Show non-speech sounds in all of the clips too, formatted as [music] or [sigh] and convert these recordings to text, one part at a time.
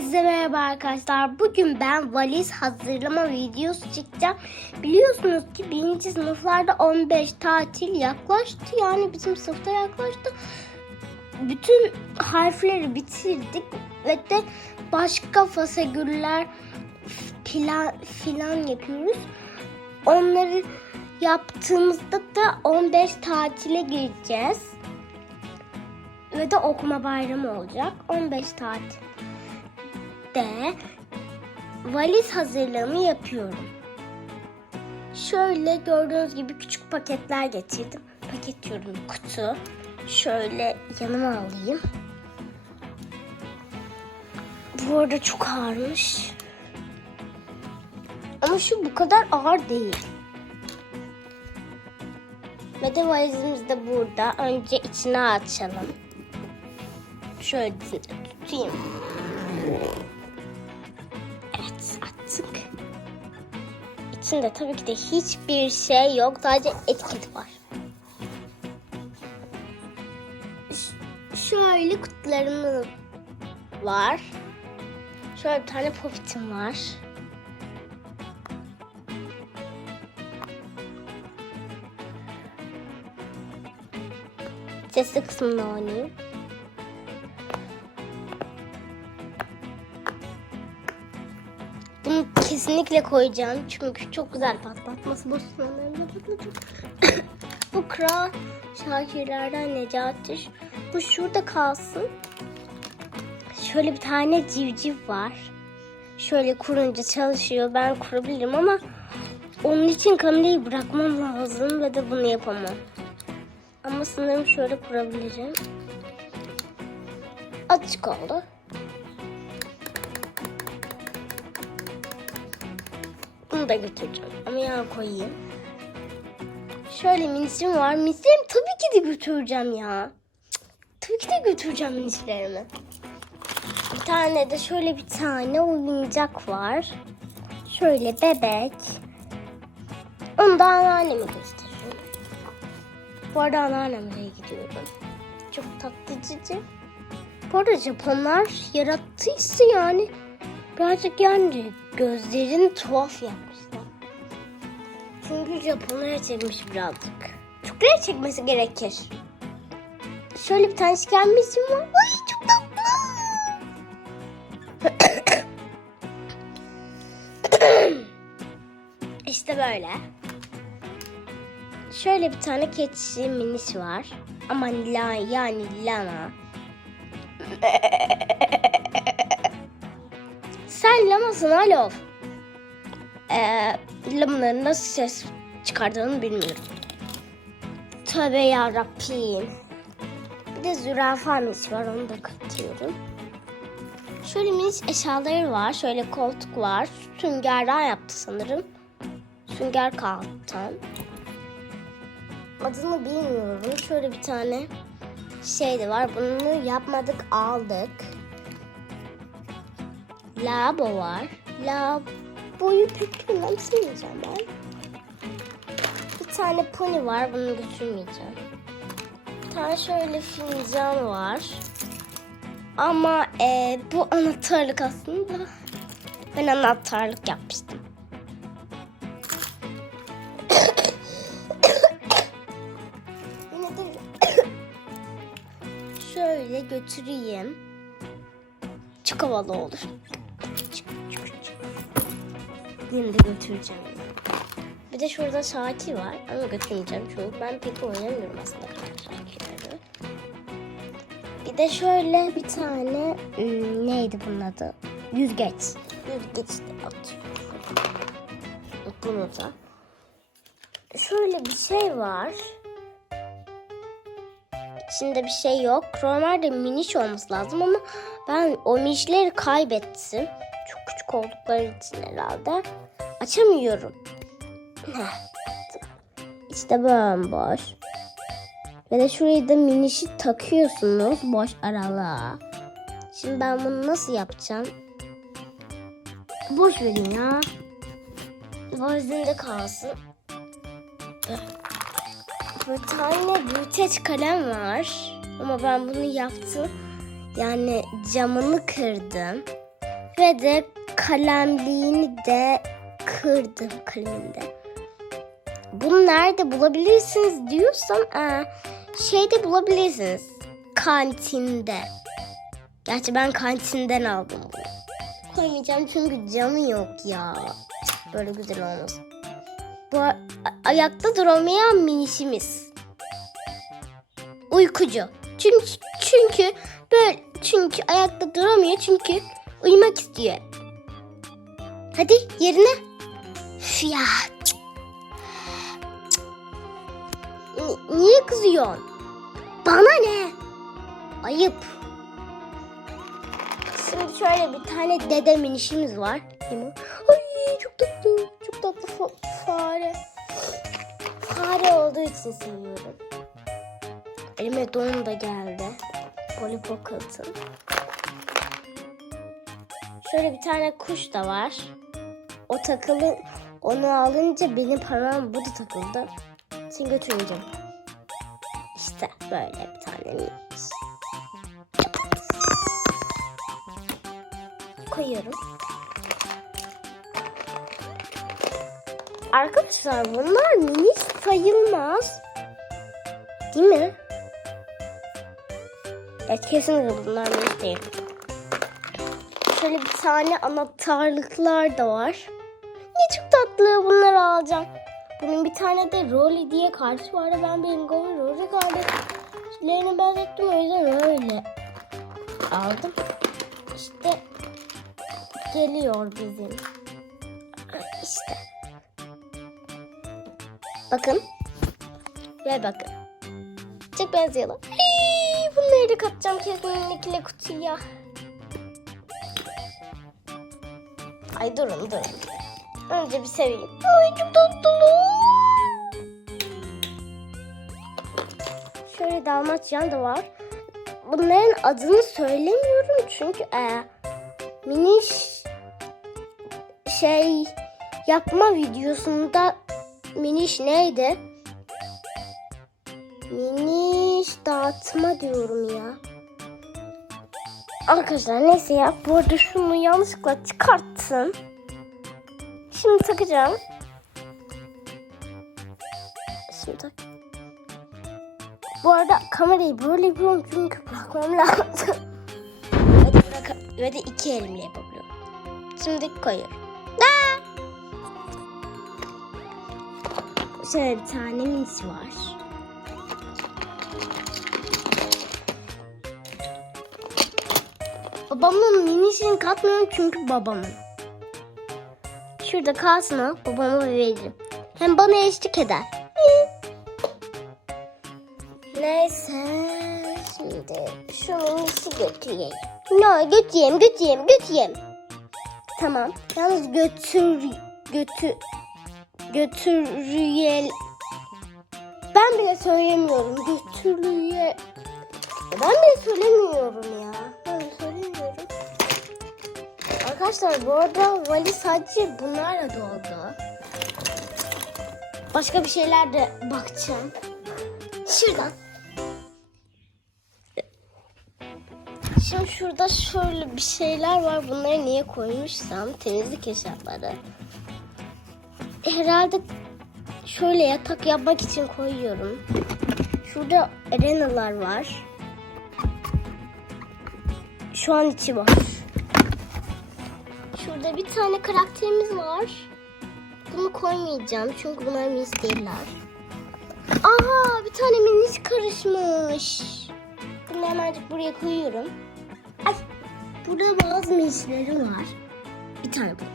Size merhaba arkadaşlar. Bugün ben valiz hazırlama videosu çekeceğim. Biliyorsunuz ki birinci sınıflarda 15 tatil yaklaştı. Yani bizim sınıfta yaklaştı. Bütün harfleri bitirdik ve de başka fasegüller plan filan yapıyoruz. Onları yaptığımızda da 15 tatile gireceğiz. Ve de okuma bayramı olacak. 15 tatil de valiz hazırlığımı yapıyorum. Şöyle gördüğünüz gibi küçük paketler getirdim. Paket diyorum kutu. Şöyle yanıma alayım. Bu arada çok ağırmış. Ama şu bu kadar ağır değil. Ve de valizimiz de burada. Önce içine açalım. Şöyle tutayım. İçinde tabii ki de hiçbir şey yok. Sadece etiket var. Ş- şöyle kutularım var. Şöyle bir tane popitim var. Sesli kısmını oynayayım. Bunu kesinlikle koyacağım çünkü çok güzel patlatması bu patlatacak. [coughs] bu kral şakirlerden Necati. Bu şurada kalsın. Şöyle bir tane civciv var. Şöyle kurunca çalışıyor. Ben kurabilirim ama onun için kamerayı bırakmam lazım ve de bunu yapamam. Ama sanırım şöyle kurabilirim. Açık oldu. Bunu da götüreceğim. Ama yana koyayım. Şöyle minisim var. Minislerimi tabii ki de götüreceğim ya. Tabii ki de götüreceğim minislerimi. Bir tane de şöyle bir tane oyuncak var. Şöyle bebek. Onu da anneanneme gösteriyorum. Bu arada anneannemle gidiyorum. Çok tatlı cici. Bu arada Japonlar yarattıysa yani birazcık yani gözlerini tuhaf yapmışlar. Çünkü Japonlara çekmiş birazcık. Türklere çekmesi gerekir. Şöyle bir tane gelmişim var. Ay çok tatlı. [coughs] işte böyle. Şöyle bir tane keçi minis var. Ama la, yani lana. [coughs] Sen lamasın alo. Ee, lamaların nasıl ses çıkardığını bilmiyorum. Tövbe yarabbim. Bir de zürafa minis var onu da katıyorum. Şöyle minis eşyaları var. Şöyle koltuk var. Süngerden yaptı sanırım. Sünger kağıttan. Adını bilmiyorum. Şöyle bir tane şey de var. Bunu yapmadık aldık. Labo var. Laboyu pek önemsemeyeceğim ben. Bir tane pony var. Bunu götürmeyeceğim. Bir tane şöyle fincan var. Ama e, bu anahtarlık aslında. Ben anahtarlık yapmıştım. Şöyle götüreyim. Çok havalı olur. Çık, çık, çık. Yine de götüreceğim. Bir de şurada Şaki var ama götürmeyeceğim çünkü ben pek oynamıyorum aslında Şaki'leri. Bir de şöyle bir tane hmm, neydi bunun adı? Yüzgeç. Yüzgeç de atıyorum. Bunu da. Şöyle bir şey var. İçinde bir şey yok. Normalde miniş olması lazım ama ben o minişleri kaybettim. Küçük oldukları için herhalde. Açamıyorum. İşte bomboş. Ve de şurayı da minişi takıyorsunuz boş aralığa. Şimdi ben bunu nasıl yapacağım? Boş verin ya. Valizinde kalsın. Bir tane büyüteç kalem var. Ama ben bunu yaptım. Yani camını kırdım. Ve de kalemliğini de kırdım kaleminde. Bunu nerede bulabilirsiniz diyorsam aa, şeyde bulabilirsiniz. Kantinde. Gerçi ben kantinden aldım bunu. Koymayacağım çünkü camı yok ya. Böyle güzel olmaz. Bu ayakta duramayan minişimiz. Uykucu. Çünkü çünkü böyle çünkü ayakta duramıyor çünkü uyumak istiyor. Hadi yerine. Üf ya. Niye kızıyorsun? Bana ne? Ayıp. Şimdi şöyle bir tane dede minişimiz var. Ay çok tatlı. Çok tatlı fa- fare. Fare olduğu için seviyorum. Elime don da geldi. Polly Pocket'ın. Şöyle bir tane kuş da var. O takılı onu alınca benim parmağım burada takıldı. Şimdi götüreceğim. İşte böyle bir tane minik. Koyuyorum. Arkadaşlar bunlar minik sayılmaz. Değil mi? Evet kesinlikle bunlar minik değil. Şöyle bir tane anahtarlıklar da var. Ne çok tatlı bunları alacağım. Bunun bir tane de Rolly diye kardeşi vardı. Ben Bengo'nun Rolly kardeşlerini benzettim. O yüzden öyle aldım. İşte geliyor bizim. İşte. Bakın. Ve bakın. Çok benziyorlar. Hey, bunları da katacağım kesinlikle kutuya. Ay durun durun. Önce bir seveyim. Ay çok tatlı. Şöyle dalmatyan da var. Bunların adını söylemiyorum çünkü e, miniş şey yapma videosunda miniş neydi? Miniş dağıtma diyorum ya. Arkadaşlar neyse ya. Bu arada şunu yanlışlıkla çıkarttım. Şimdi takacağım. Şimdi tak. Bu arada kamerayı böyle yapıyorum çünkü bırakmam lazım. ve, bırak ve de iki elimle yapabiliyorum. Şimdi koyuyorum. Aa! Şöyle bir tane mis var. Babamın minisini katmıyorum çünkü babamın. Şurada kalsın o. Babama veririm. Hem bana eşlik eder. Neyse. Şimdi şu minisi götüreyim. Ne götüreyim götüreyim götüreyim. Tamam. Yalnız götür götür götürüyel ben bile söylemiyorum götürüye ben bile söylemiyorum ya arkadaşlar bu arada valiz sadece bunlarla doldu başka bir şeyler de bakacağım şuradan Şimdi şurada şöyle bir şeyler var. Bunları niye koymuşsam temizlik eşyaları. Herhalde şöyle yatak yapmak için koyuyorum. Şurada arenalar var. Şu an içi boş. Şurada bir tane karakterimiz var. Bunu koymayacağım çünkü bunlar minis değiller. Aha bir tane minis karışmış. Bunu hemencik buraya koyuyorum. Ay burada bazı minislerim var. Bir tane buldum.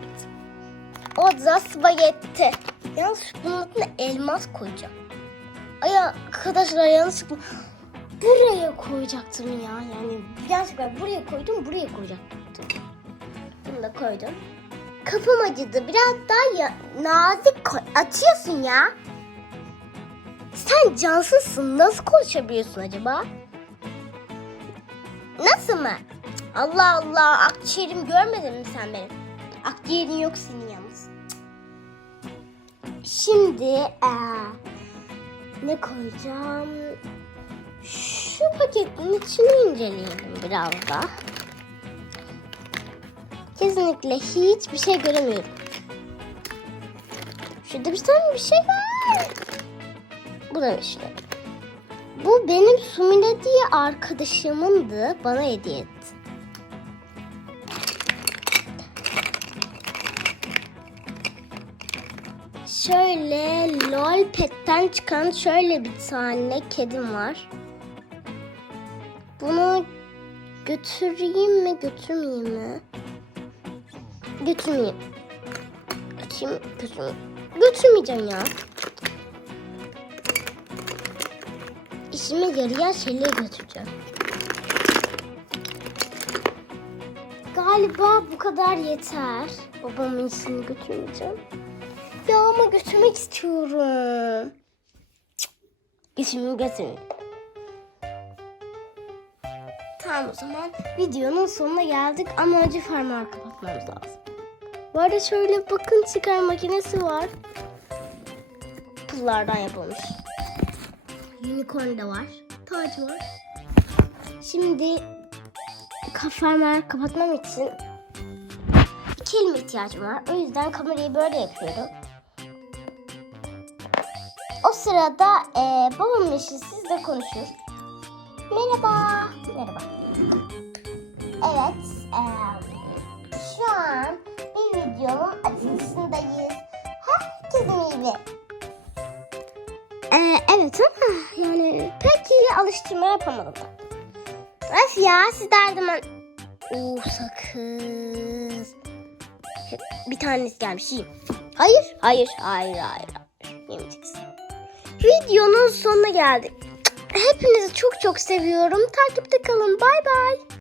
O da spagetti. Yalnız bunun adına elmas koyacağım. Ay arkadaşlar yanlışlıkla buraya koyacaktım ya. Yani gerçekten buraya koydum buraya koyacaktım. Da koydum. Kafam acıdı. Biraz daha ya, nazik koy. Atıyorsun ya. Sen cansızsın. Nasıl konuşabiliyorsun acaba? Nasıl mı? Allah Allah. Akciğerim görmedin mi sen benim? Akciğerin yok senin yalnız. Şimdi eee, ne koyacağım? Şu paketin içini inceleyelim biraz da. Kesinlikle hiçbir şey göremiyorum. Şurada bir tane bir şey var. Bu da işte. Bu benim Sumine diye arkadaşımındı. Bana hediye etti. Şöyle lol petten çıkan şöyle bir tane kedim var. Bunu götüreyim mi götürmeyeyim mi? Götürmeyeyim. Açayım götürmeyeyim. Götürmeyeceğim ya. İşime yarayan şeyleri götüreceğim. Galiba bu kadar yeter. Babamın işini götürmeyeceğim. Ya ama götürmek istiyorum. Götürmeyeyim götürmeyeyim. Tamam o zaman videonun sonuna geldik ama önce fermuarı kapatmamız lazım. Bu arada şöyle bakın çıkar makinesi var. Pullardan yapılmış. Unicorn da var. Taç var. Şimdi ka- fermuarı kapatmam için iki elime ihtiyacım var. O yüzden kamerayı böyle yapıyorum. O sırada eee babamın eşi sizle konuşur. Merhaba. Merhaba. Evet. eee, şu an bir videonun açılışındayız. Herkesin iyi ee, evet ama yani pek iyi alıştırma yapamadım. Öf ya siz her. Oo sakız. Bir tanesi gelmiş yiyeyim. Hayır, hayır, hayır, hayır. hayır. Yemeyeceksin. Videonun sonuna geldik. Hepinizi çok çok seviyorum. Takipte kalın. Bay bay.